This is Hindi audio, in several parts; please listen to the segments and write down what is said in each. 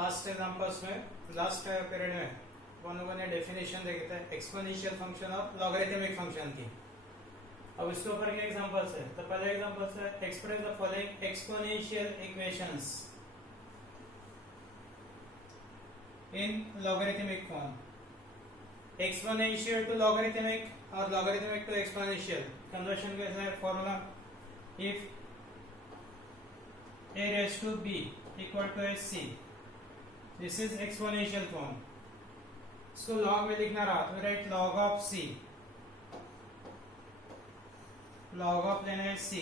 लास्ट एग्जांपल्स में, लास्ट पीरियड में हम लोगों ने डेफिनेशन देखे थे एक्सपोनेंशियल फंक्शन और लॉगरिथमिक फंक्शन की। अब इसके ऊपर के एग्जांपल्स है। तो पहला एग्जांपल है express the following exponential equations in logarithmic form. Exponential to logarithmic और लॉगरिथमिक टू एक्सपोनेंशियल कन्वर्शन कैसा है? Formula if a raised to b equal to c, this is exponential form। इसको log में लिखना रहा तो right log of c, log of लेना है c।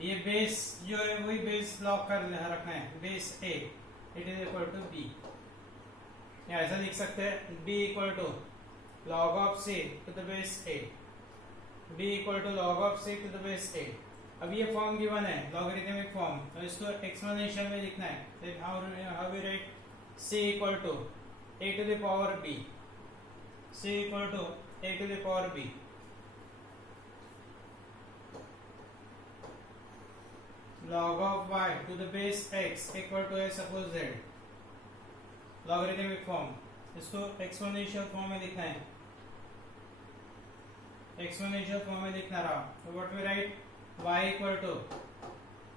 ये बेस जो है वही बेस लॉग कर रखना है, base a, it is equal to b। या ऐसा लिख सकते हैं b equal to log of c to the base a, b equal to log of c to the base a। अब ये फॉर्म गिवन है लॉगरिथमिक फॉर्म, तो इसको एक्सपोनेंशियल में लिखना है। Then how we write c equal to a to the power b, c equal to a to the power b। log of y to the base x equal to है सपोज z। लॉगरिथमिक फॉर्म, इसको एक्सपोनेंशियल फॉर्म में लिखना है, एक्सपोनेंशियल फॉर्म में लिखना रहा। तो what we write y equal to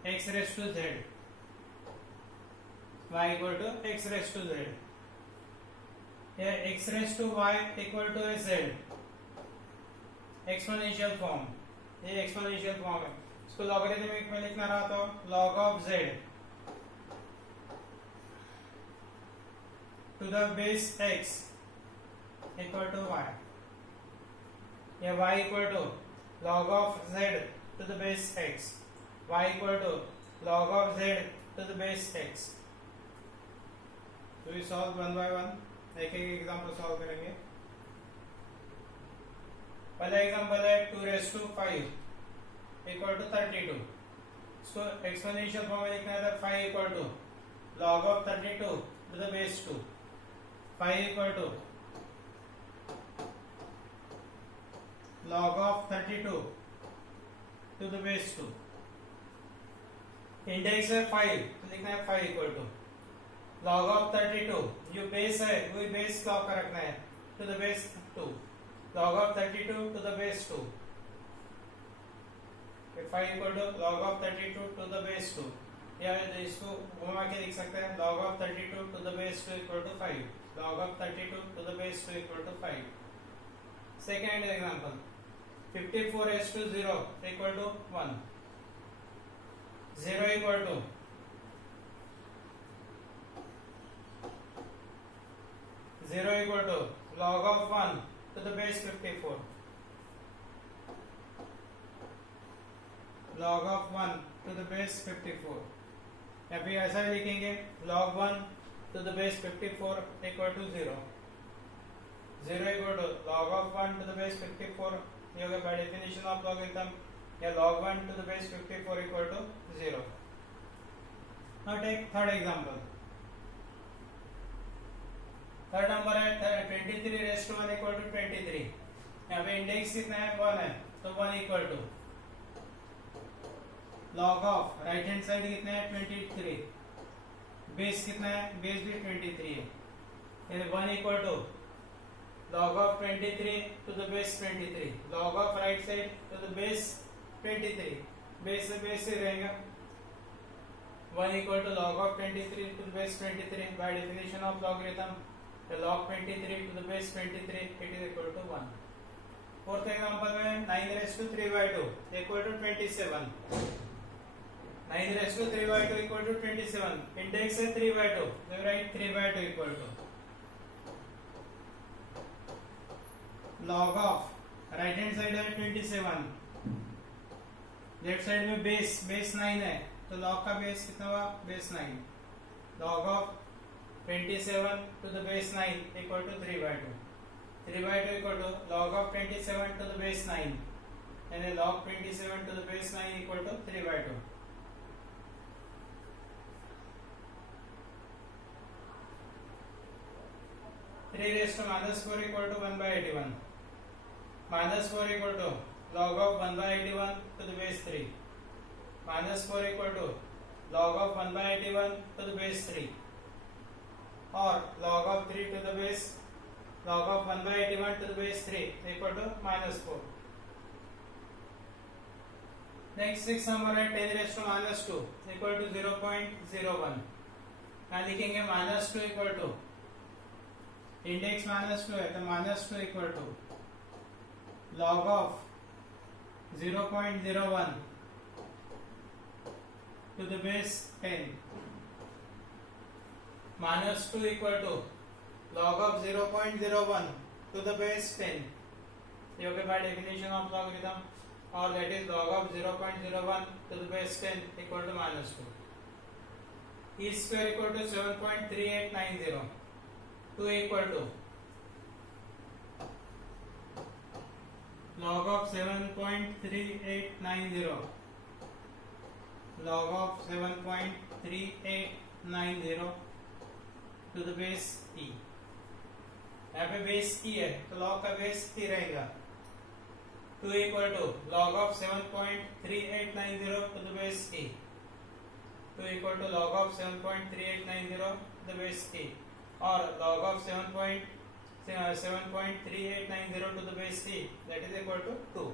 x raised to z, y equal to x raised to z। यह x raised to y equal to z exponential form, ये एक्सपोनेंशियल फॉर्म है। इसको लॉगरिथमिक में लिखना रहा तो log of z to the base x equal to y। यह y equal to log of z to the base x, y equal to log of z to the base x। तो we solve one by one, एक एक एग्जांपल सॉल्व करेंगे। पहला एग्जांपल है 2 raised to 5 इक्वल टू 32। इसको एक्सपोनेंशियल फॉर्म में लिखना है तो 5 equal to log of 32 to the base 2, 5 equal to log of 32 to the base 2। Index है 5 तो लिखना है 5 इक्वल टू log of 32, जो बेस है वही बेस लॉग का रखना है, to the base 2, log of 32 to the base 2। 5 equal to log of 32 to the base 2, या इसको घुमा के लिख सकते हैं log of 32 to the base 2 equal to 5, log of 32 to the base 2 equal to 5। Second example 54 raised to 0 equal to 1, 0 equal to log of 1 to the base 54, log of 1 to the base 54। या फिर ऐसा भी लिखेंगे log 1 to the base 54 equal to 0, 0 equal to log of 1 to the base 54। ये होगा बाय डेफिनेशन ऑफ लॉगरिथम, या log 1 to the base 54 equal to 0। Now take third example. Third number है 23 raised to 1 equal to 23। यहाँ पे इंडेक्स कितना है? 1 है, तो 1 equal to log of right hand side कितना है? 23, बेस कितना है? बेस भी 23 है, यानी 1 equal to log of 23 to the base 23, log of right side to the base 23, base से बेस से रहेगा 1 equal to log of 23 to the base 23 by definition of logarithm, the log 23 to the base 23 it is equal to 1। Fourth example में 9 raised to 3 by 2 equal to 27, 9 raised to 3 by 2 equal to 27, index है 3 by 2, so write 3 by 2 equal to log of right hand side है 27, लेफ्ट साइड में बेस 9 है, तो log का बेस कितना हुआ? Base 9, log of 27 to the base 9 equal to 3 by 2, 3 by 2 equal to log of 27 to the base 9, यानी log 27 to the base 9 equal to 3 by 2। Three raised to minus 4 equal to 1 by 81, minus 4 equal to log of 1 by 81 to the base 3, minus 4 equal to log of 1 by 81 to the base 3, or log of 3 to the base log of 1 by 81 to the base 3 equal to minus 4. Next 6 number है 10 raise to minus 2 equal to 0.01. यहाँ लिखेंगे minus 2 equal to index minus 2 है तो minus 2 equal to log of 0.01 to the base 10. Minus 2 equal to log of 0.01 to the base 10. ये हो गया by definition of logarithm. Or that is log of 0.01 to the base 10 equal to minus 2. E square equal to 7.3890. 2 equal to log of 7.3890. Log of 7.3890 to the base e. यहाँ पे बेस e है तो log का बेस e रहेगा. 2 equal to log of 7.3890 to the base e. 2 equal to log of 7.3890 to the base e, or log of 7.3890 to the base e, that is equal to 2.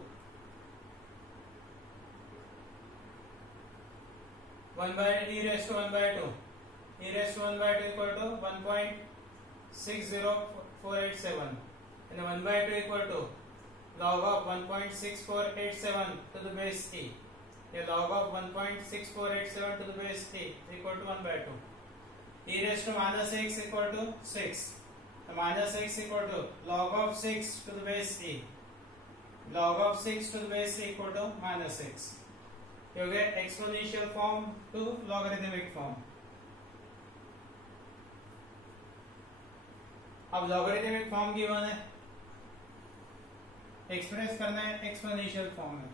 1 by e raised to 1 by 2. E raised to 1 by 2 equal to 1.60487, and 1 by 2 equal to log of 1.6487 to the base e. A log of 1.6487 to the base e equal to 1 by 2. E raised to minus x equal to 6. The minus x equal to log of 6 to the base e. Log of 6 to the base e equal to minus x. You get exponential form to logarithmic form. अब logarithmic form given है, एक्सप्रेस करना है एक्सपोनेंशियल फॉर्म में.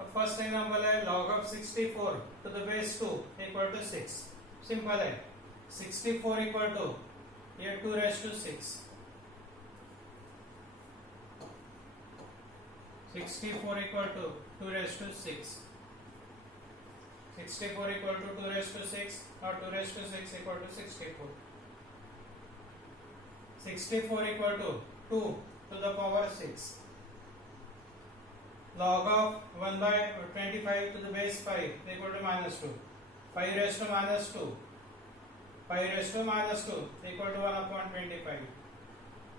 अब फर्स्ट एग्जांपल है log of 64 to the base 2 equal to 6. Simple है. 64 equal to ये 2 raised to 6. 64 equal to 2 raised to 6. 64 equal to 2 raised to 6 or 2 raised to 6 equal to 64. 64 equal to 2 to the power 6. Log of 1 by 25 to the base 5 equal to minus 2. 5 raised to minus 2. 5 raised to minus 2 equal to 1 upon 25.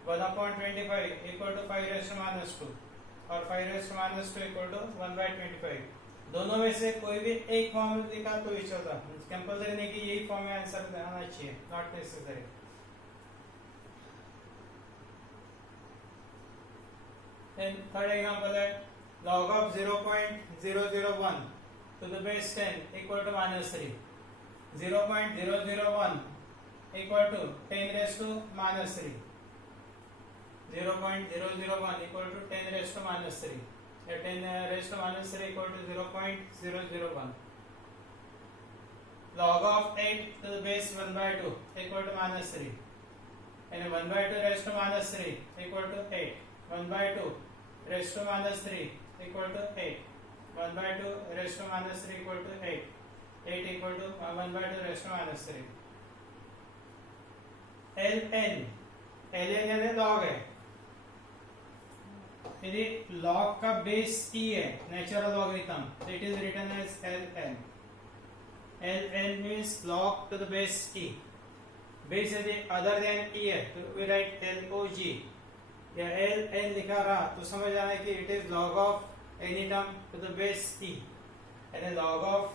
1 upon 25 equal to 5 raised to minus 2. और 5 raised to minus 2 equal to 1 by 25. दोनों में से कोई भी एक फॉर्म लिखा तो ही चलता. कंपल्सरी नहीं कि यही फॉर्म में आंसर आना चाहिए. Not necessary. And third example है log of 0.001 to the base 10 equal to minus 3. 0.001 equal to 10 raised to minus 3. 0.001 equal to 10 raised to minus 3. 10 raised to minus 3 equal to 0.001. Log of 8 to the base 1 by 2 equal to minus 3. And 1 by 2 raised to minus 3 equal to 8. 1 by 2 raised to minus 3 equal to 8. 1 by 2 raised to minus 3 equal to 8. 8 equal to 1 by 2 raised to minus 3. ln यानी log है. यदि log का बेस e है natural logarithm, it is written as ln. ln means log to the base e. Base यदि अदर देन e है तो वी राइट log. या ln लिखा रहा तो समझ आना कि it is log of any term to the base e. and log of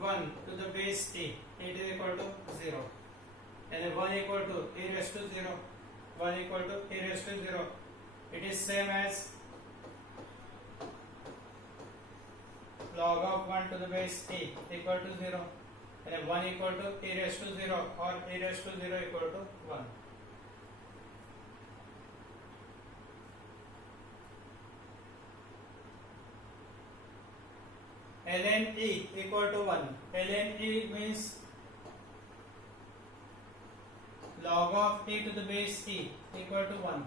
1 to the base e, it is equal to 0. and 1 equal to e raised to 0. 1 equal to e raised to 0. It is same as log of 1 to the base e equal to 0. and 1 equal to e raised to 0 or e raised to 0 equal to 1. ln e equal to 1. ln e means log of e to the base e equal to 1.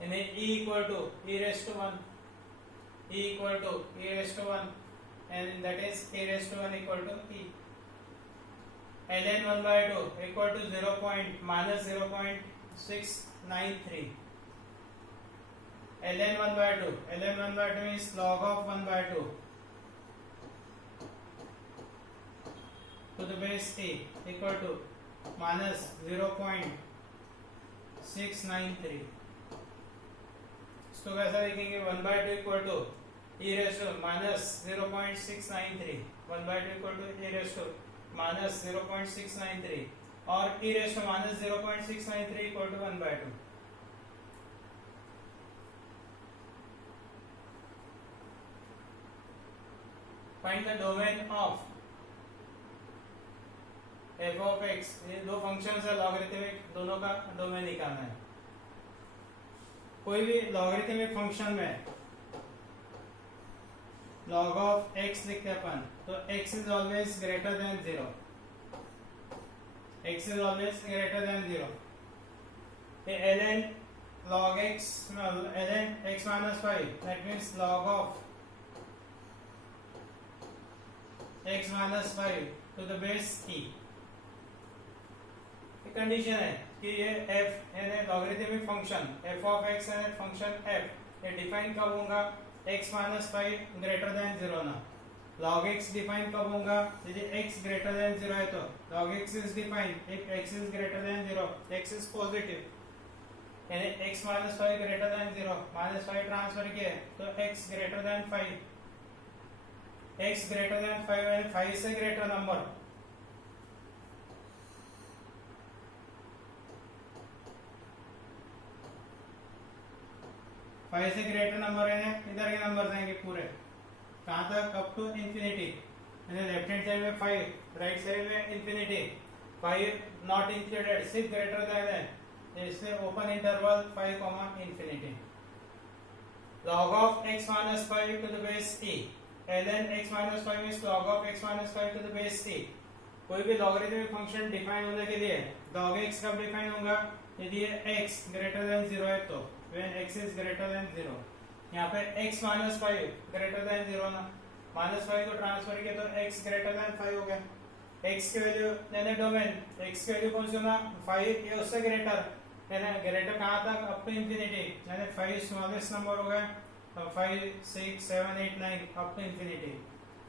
and e equal to e raised to 1. e equal to e raised to 1 and that is e raised to 1 equal to e. ln 1 by 2 equal to 0. Minus 0.693. ln 1 by 2. ln 1 by 2 is log of 1 by 2 to the base e equal to minus 0.693. इसको कैसा लिखेंगे 1 by 2 equal to e raised to minus 0.693. 1 by 2 equal to e raised to minus 0.693 और e raised to minus 0.693 equal to 1 by 2. Find the domain of f of x. ये दो फंक्शंस है लॉगरिथमिक, दोनों का डोमेन निकालना है. कोई भी लॉगरिथमिक फंक्शन में log of x लिखते हैं अपन, तो x is always greater than 0. x is always greater than 0. ये ln log x ln x minus 5, that means log of x minus 5 to the base e. Condition है कि ये f यानी logarithmic function f of x है फंक्शन f, ये डिफाइन कब होगा x minus 5 ग्रेटर देन 0 ना. log x डिफाइन कब होगा यदि x ग्रेटर देन 0 है, तो log x is define if x is greater than 0, x is positive यानी x minus 5 greater than 0, minus 5 transfer किए तो x greater than 5. x greater than 5 यानी 5 से ग्रेटर नंबर. फाइव से ग्रेटर नंबर है, इधर के नंबर आएंगे पूरे कहाँ तक, up to infinity. Left hand side में 5, राइट साइड में इंफिनिटी. 5 नॉट इंक्लूडेड, सिर्फ ग्रेटर देन है, इसलिए open interval 5 comma infinity. log of x minus 5 to the base e. ln x minus 5 is log of x minus 5 to the base e. कोई भी लॉगरिथमिक फंक्शन डिफाइन होने के लिए log x कब डिफाइन होगा यदि ये x ग्रेटर देन 0 है, तो when x is greater than 0. यहाँ पे x minus 5 greater than 0 ना, minus 5 को ट्रांसफर किया तो x greater than 5 हो गया. x की वैल्यू यानी डोमेन x की वैल्यू कौन सी होना 5 ये उससे ग्रेटर यानी ग्रेटर कहाँ तक अप टू इंफिनिटी यानी 5 स्मॉलेस्ट नंबर हो गया. 5 6 7 8 9 up to infinity.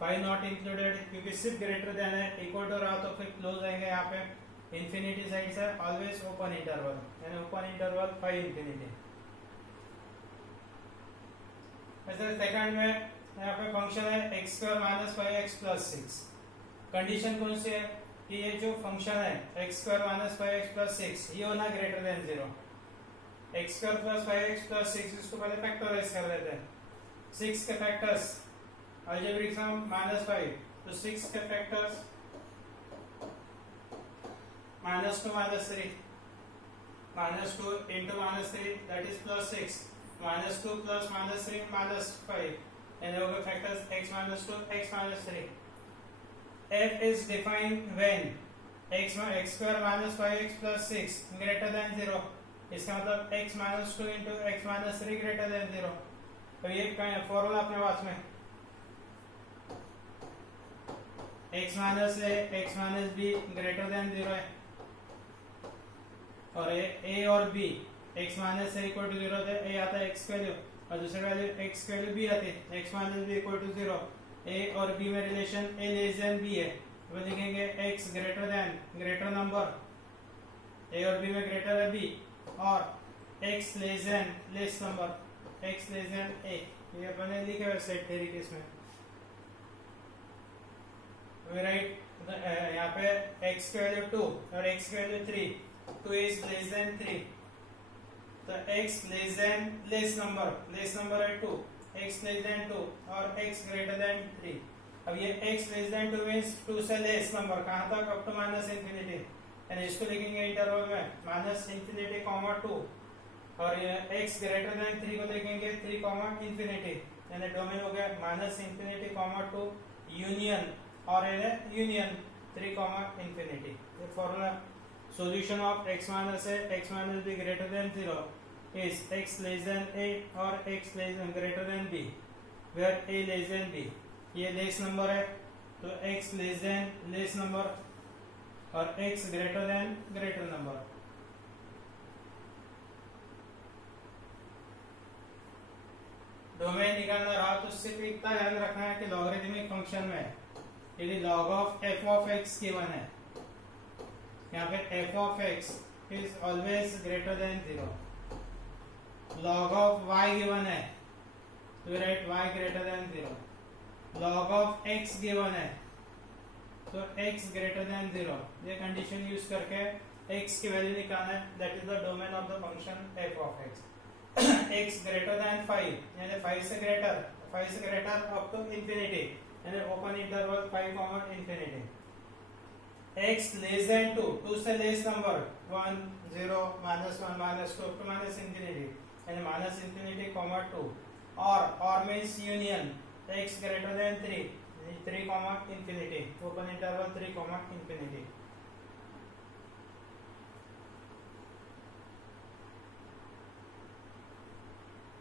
5 not included क्योंकि सिर्फ ग्रेटर देन है, इक्वल टू रहा तो फिर क्लोज आएंगे. यहाँ पे इंफिनिटी साइड से ऑलवेज ओपन इंटरवल यानी ओपन इंटरवल 5 इंफिनिटी. ऐसे सेकंड में यहाँ पे फंक्शन है x square minus 5x plus 6. Condition कौन सी है कि ये जो फंक्शन है x square minus 5x plus 6 ये होना greater than 0. x square plus 5x plus 6 इसको पहले फैक्टराइज कर लेते हैं. 6 के फैक्टर्स अलजेब्रिक सम माइनस 5, तो 6 के factors minus 2 minus 3 minus 2 into minus 3 that is plus 6. minus 2 plus minus 3 minus 5 and over factors x minus 2 x minus 3. f is defined when x square minus 5x plus 6 greater than 0. इसका मतलब x minus 2 into x minus 3 greater than 0. तो ये फॉर्मूला अपने पास में x minus a x minus b greater than 0 है और a और b x माइनस से इक्वल टू 0 थे, a आता है x वैल्यू और दूसरी वैल्यू x वैल्यू b आती है. x minus b equal to 0. a और b में relation a less than b है, वो लिखेंगे x greater than greater number a और b में ग्रेटर है b और x less than less number x less than a. ये अपने लिखे हुए सेट थ्योरी केस में राइट. यहाँ पे x की वैल्यू 2 और x की वैल्यू 3. 2 is less than 3, तो x less than less number है 2, x लेस देन 2 और x ग्रेटर देन 3. अब ये x लेस देन 2 मींस 2 से लेस नंबर कहाँ तक अप टू माइनस इंफिनिटी यानी इसको लिखेंगे इंटरवल में माइनस इंफिनिटी कॉमा 2 और ये x ग्रेटर देन 3 को लिखेंगे 3 कॉमा इंफिनिटी यानी डोमेन हो गया माइनस इंफिनिटी कॉमा 2 यूनियन और ये यूनियन 3 कॉमा इंफिनिटी. ये formula solution of x minus a x minus b greater than 0 is x less than a or x less than greater than b. Where a less than b, ये लेस नंबर है तो x less than less number और x greater than greater number. Domain निकालना रहा तो सिर्फ इतना ध्यान रखना है कि लॉगरिथमिक फंक्शन में यदि log of f of x given है, यहाँ पे f of x is always greater than 0, log of y given है तो right y greater than 0, log of x given है तो x ग्रेटर देन 0। ये कंडीशन यूज करके x की वैल्यू निकालना है, that is the domain of the function f of x। x greater than 5 यानी 5 से ग्रेटर अप टू इंफिनिटी यानी open interval 5 comma infinity. x less than 2, 2 से less number 1 0 -1 -2 up to minus infinity यानी माइनस इंफिनिटी कॉमा 2, और means union x greater than 3 comma infinity open interval 3 comma infinity.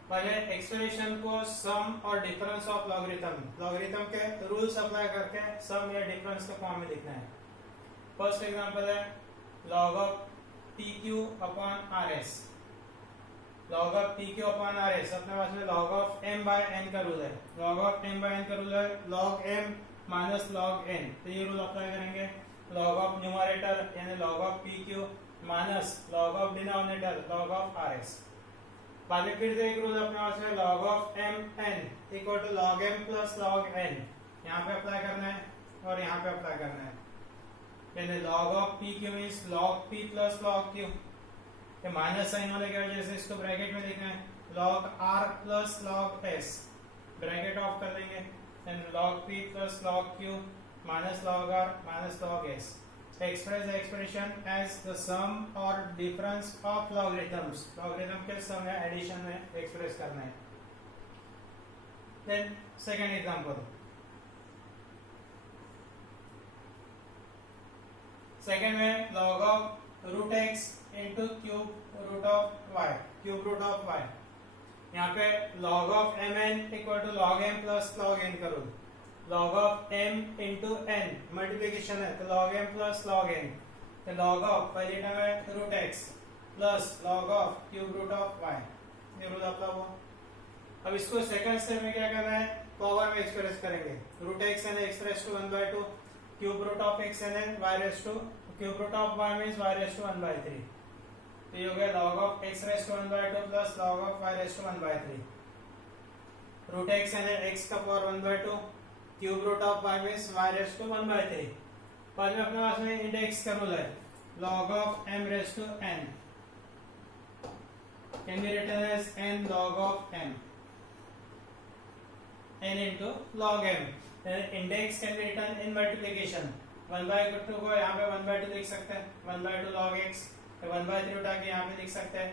पहले एक्सप्रेशन को सम और डिफरेंस ऑफ लॉगरिथम के रूल्स अप्लाई करके सम या डिफरेंस के फॉर्म में लिखना है। फर्स्ट एग्जांपल है log of pq upon rs, log of pq upon rs अपने पास में log of m by n का रूल है, log of m by n का रूल है log m minus log n, तो ये रूल अप्लाई करेंगे। log ऑफ न्यूमरेटर यानी log of pq minus log of denominator log of rs। बाद में फिर से एक रूल अपने पास में log of mn equal to log m plus log n, यहाँ पे अप्लाई करना है और यहाँ पे अप्लाई करना है, यानी log of pq means log p plus log q, ये माइनस साइन होने की वजह से इसको ब्रैकेट में लिखना है log r plus log s, bracket of कर देंगे, यानी log p plus log q minus log r minus log s। Express the expression as the sum or difference of logarithms, logarithm के सम या एडिशन में एक्सप्रेस करना है। Then second example, सेकेंड में log of root x into cube root of y, cube root of y, यहाँ पे log of mn equal to log m plus log n करो, log of m into n multiplication है तो log m plus log n, तो log of पहली टर्म है root x plus log of cube root of y, ये रूल अप्लाई हुआ। अब इसको सेकंड स्टेप में क्या करना है, पावर में एक्सप्रेस करेंगे, root x n x raised to 1/2 cube root of x n y raised to cube root of y means y raised to 1/3, तो ये हो गया log of x raised to 1/2 plus log of y raised to 1/3, root x n x का power 1/2 cube root of y means y raise to 1/3। बाद में अपने पास में इंडेक्स का रूल है log of m raise to n can be written as n log of m, n into log m, index can be written in multiplication, 1/2 को यहाँ पे 1/2 लिख सकते हैं, 1/2 log x, 1/3 उठा के यहाँ पे लिख सकते हैं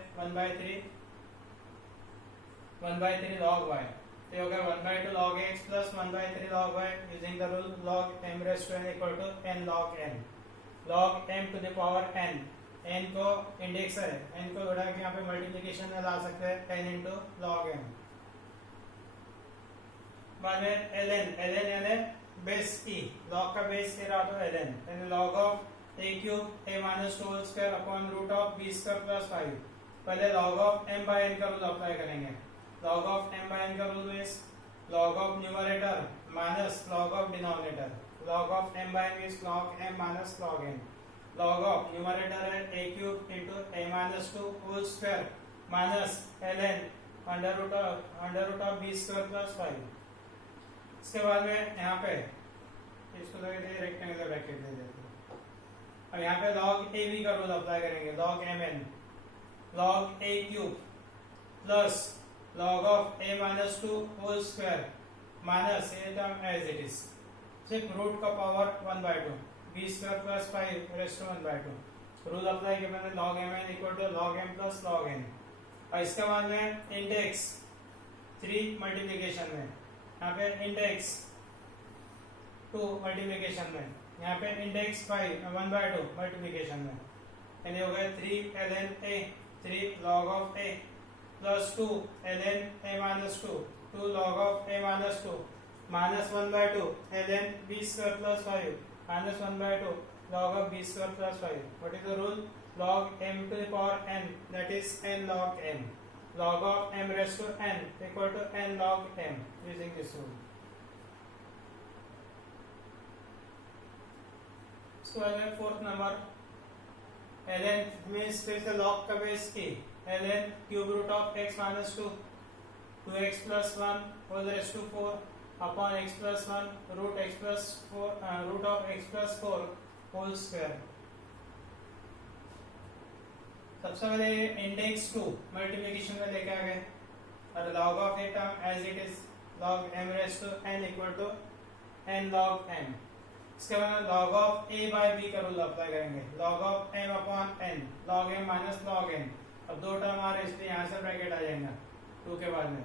1/3 log y, तो ये हो गया 1/2 log x plus 1/3 log y using the rule log m raise to n equal to n log n, log m to the power n, n को इंडेक्स है, n को उठा के यहाँ पे मल्टीप्लिकेशन में ला सकते हैं n into log m। बाद में ln यानी बेस e, log का बेस e रहा तो ln, यानी log of a cube a minus 2 whole square upon root of b square plus 5। पहले log of m by n का रूल अप्लाई करेंगे, log of m by n का रूल is log of numerator minus log of denominator, log of m by n is log m minus log n, log of numerator है a cube into a minus 2 whole square minus ln under root of b square plus 5। इसके बाद में यहाँ पे इसको लगे थे रेक्टेंगुलर ब्रैकेट दे देते हैं, अब यहाँ पे log ab का रूल अप्लाई करेंगे, log mn log a cube plus log of a minus 2 whole square minus a term as it is, सिर्फ रूट का power 1/2 b square plus 5 raised to 1/2, rule apply किया मैंने log mn equal to log m plus log n। और इसके बाद में इंडेक्स 3 मल्टीप्लिकेशन में, यहाँ पे इंडेक्स 2 मल्टीप्लिकेशन में, यहाँ पे इंडेक्स 1/2 मल्टीप्लिकेशन में, यानी हो गया 3 ln a, 3 log of a plus 2 ln a minus 2 2 log of a minus 2 minus 1 by 2 and then b square plus 5 minus 1 by 2 log of b square plus 5. What is the rule? Log m to the power n, that is n log m. Log of m raised to n equal to n log m, using this rule. इसको आ जाए फोर्थ नंबर. ln means फिर से log का base a, ln cube root of x minus 2 2x plus 1 whole raised to 4 upon x plus 1 root x plus 4 root of x plus 4 whole square. सबसे पहले इंडेक्स 2 मल्टीप्लिकेशन में लेके आ गए और log of a term as it is log m raised to n equal to n log m. इसके बाद log of a by b का रूल अप्लाई करेंगे. log of m upon n log m minus log n. अब दो टर्म आ रहे इसलिए यहाँ से ब्रैकेट आ जाएगा 2 के बाद में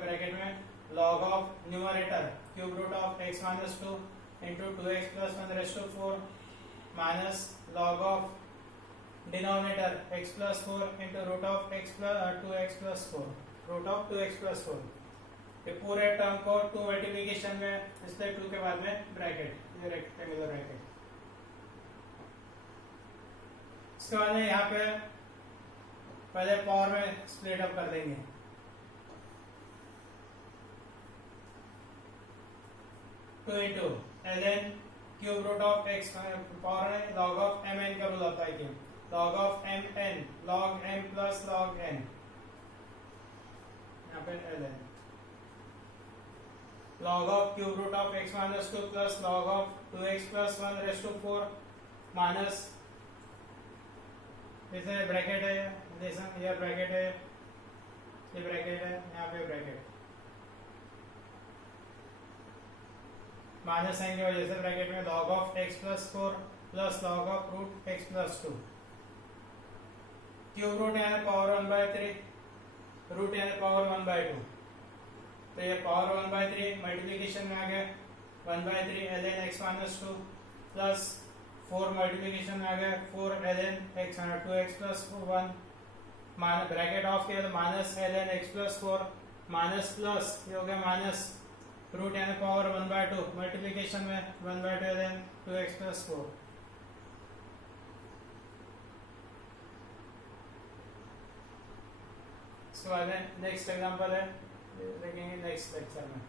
ब्रैकेट में log of numerator cube root of x minus 2 into 2x plus 1 raised to 4 minus log of denominator x plus 4 into root of x plus 2x plus 4 root of 2x plus 4. ये पूरे टर्म को 2 मल्टीप्लिकेशन में इसलिए 2 के बाद में ब्रैकेट, ये रेक्टेंगुलर ब्रैकेट. इसके बाद में यहाँ पे पहले पावर में स्प्लिट अप कर देंगे. Two into ln cube root of x power में log of mn का रूल अप्लाई किया. log of mn log m plus log n, यहाँ पे ln log of cube root of x minus 2 plus log of 2x plus 1 raised to 4 minus जैसे ब्रैकेट है, जैसा ये ब्रैकेट है, ये ब्रैकेट है, यहाँ पे ब्रैकेट माइनस साइन की वजह से ब्रैकेट में log of x plus 4 plus log of root x plus 2. Cube root यानी पावर 1 by 3, रूट यानी पावर 1 by 2. तो ये पावर 1 by 3 मल्टीप्लिकेशन में आ गया 1 by 3 ln x minus 2 plus 4 multiplication में आ गया 4 ln x 2x plus 1 minus bracket of किया तो minus ln x plus 4 minus plus ये हो गया माइनस रूट यानी पावर 1 by 2 मल्टीप्लिकेशन में 1 by 2 ln 2x plus 4. इसके बाद नेक्स्ट एग्जांपल है, देखेंगे नेक्स्ट लेक्चर में.